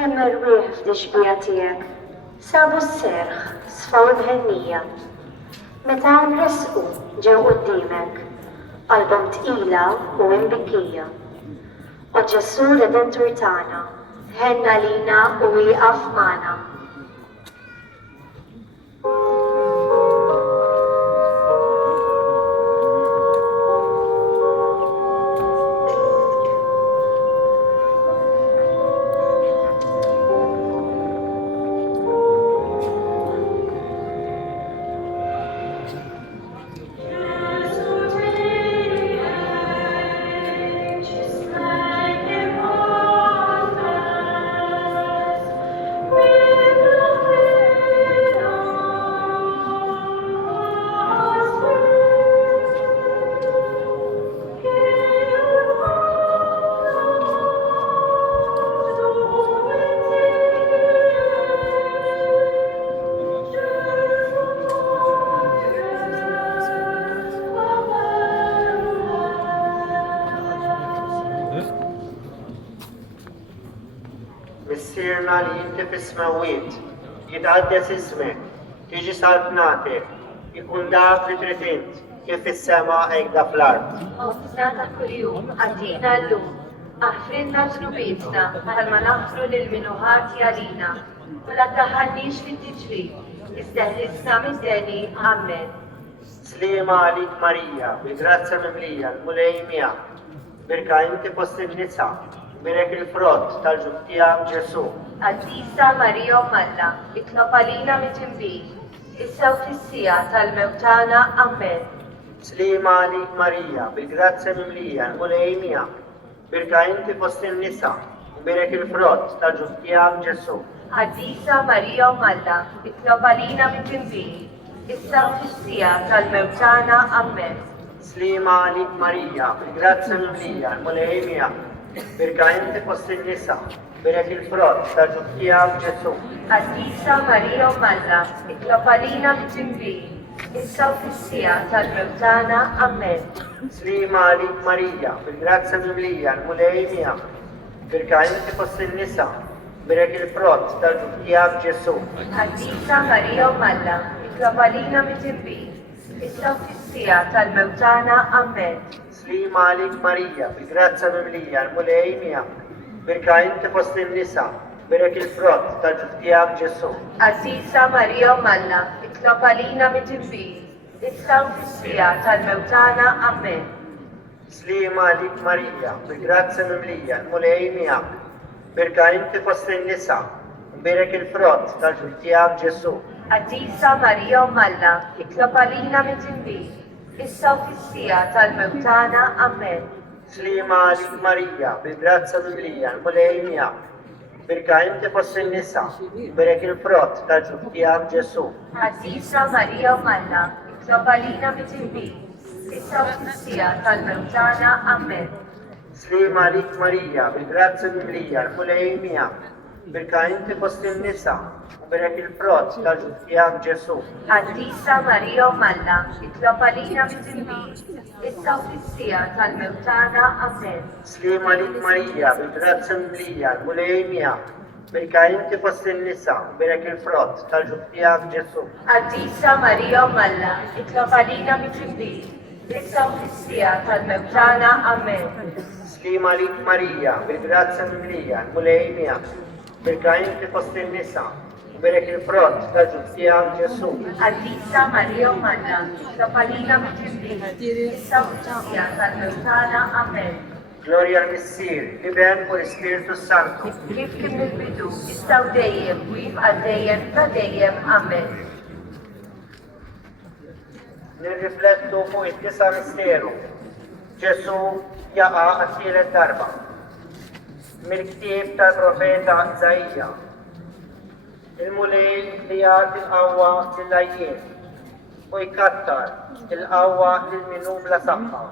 Kemm irwieħ f'dixbija tiegħek, sabu s-serħ, sfaw bħennija. Meta nresqu ġew quddiemek, qalbhom tqila u imbikkija. O Ġesu Redentur tagħna, ħenna lina u wieqaf magħna. Missirna li jinti fis-smawiet, jitqaddes ismek, tiġi saltnatek, ikun dak li trid int, kif fis-sema hekk da fl-art. Għofna ta' kuljum għaddina llum, aħfrinna ġnubietna bħalma naħfru lil min ħati għalina, u la taħħalniex fit-tiġrid, iżdeħlisna mid-deni Amen. Slima għalik Marija, bil-grazza mimlija, l-mulej miegħek, birka inti fost in-nisa, birek il-frott tal-ġuf tiegħek Ġesu. Għaddisa Marija Malla, itlob għalina mit-tinbil, issa u fis-sija tal-mewtana Amen. Slima għalik Marija, bil-grazza mimlija, l-mulej miegħek, birka inti fost in-nisa, birek il-frott tal-ġuf tiegħek Ġesu. Għaddisa Marija Malla, itlob għalina mit-tinbil, issa u fis-sija tal-mewtana Amen. Slima għalik Marija, bil-grazza mimlija, l-mulej miegħek, birka inti fost in-nisa, birek il-frott tal-ġuf tiegħek Ġesu. Għaddisa Marija Malla, itlob għalina mit-tinbil, issa u fis-sija tal-mewtana Amen. Slima għalik Marija, bil-grazza mimlija, l-mulej miegħek, birka inti fost in-nisa, birek il-frott tal-ġuf tiegħek Ġesu. Għaddisa Marija Malla, itlob għalina mit-tinbil, issa u fis-sija tal-mewtana Amen. Slima għalik Marija, bil-grazza mimlija, l-mulej miegħek, birka inti fost in-nisa, birek il-frott tal-ġuf tiegħek Ġesu. Għaddisa Marija Malla, itlob għalina mit-tinbil, issa u fis-sija tal-mewtana Amen. Slima għalik Marija, bil-grazza mimlija, l-mulej miegħek, birka inti fost in-nisa, birek il-frott tal-ġuf tiegħek Ġesu. Għaddisa Marija Malla, itlob għalina mit-tinbil, issa u fis-sija tal-mewtana Amen. Slima għalik Marija, bil-grazza mimlija, l-mulej miegħek, birka inti fost in-nisa, birek il-frott tal-ġuf tiegħek Ġesu. Għaddisa Marija Malla, itlob għalina mit-tinbil, issa u fis-sija tal-mewtana Amen. Slima għalik Marija, bil-grazza mimlija, l-mulej miegħek, birka inti fost in-nisa, birek il-frott tal-ġuf tiegħek Ġesu. Għaddisa Marija Malla, itlob għalina mit-tinbil, issa u fis-sija tal-mewtana Amen. Slima għalik Marija, bil-grazza mimlija, l-mulej miegħek, birka inti fost in-nisa, birek il-frott tal-ġuf tiegħek Ġesu. Għaddisa Marija Malla, itlob għalina mit-tinbil, issa u fis-sija tal-mewtana Amen. Slima għalik Marija, bil-grazza mimlija, l-mulej miegħek, birka inti fost in-nisa, birek il-frott tal-ġuf tiegħek Ġesu. Għaddisa Marija Malla, itlob għalina mit-tinbil, issa u fis-sija tal-mewtana Amen. Gloria al-Missir, l-Iben u l-Ispiritu Santu. Kif kien mill-bidu, issa u dejjem u jibqa' dejjem ta' dejjem Amen. Nirriflettu fuq it-tisa' misteru. Ġesu jaqa' għat-tielet darba. Mill-ktieb tal-profeta Iżajja. Il-mulej li jagħti l-qawwa lill-għajjien u jkattar il-qawwa lil min hu bla saħħa.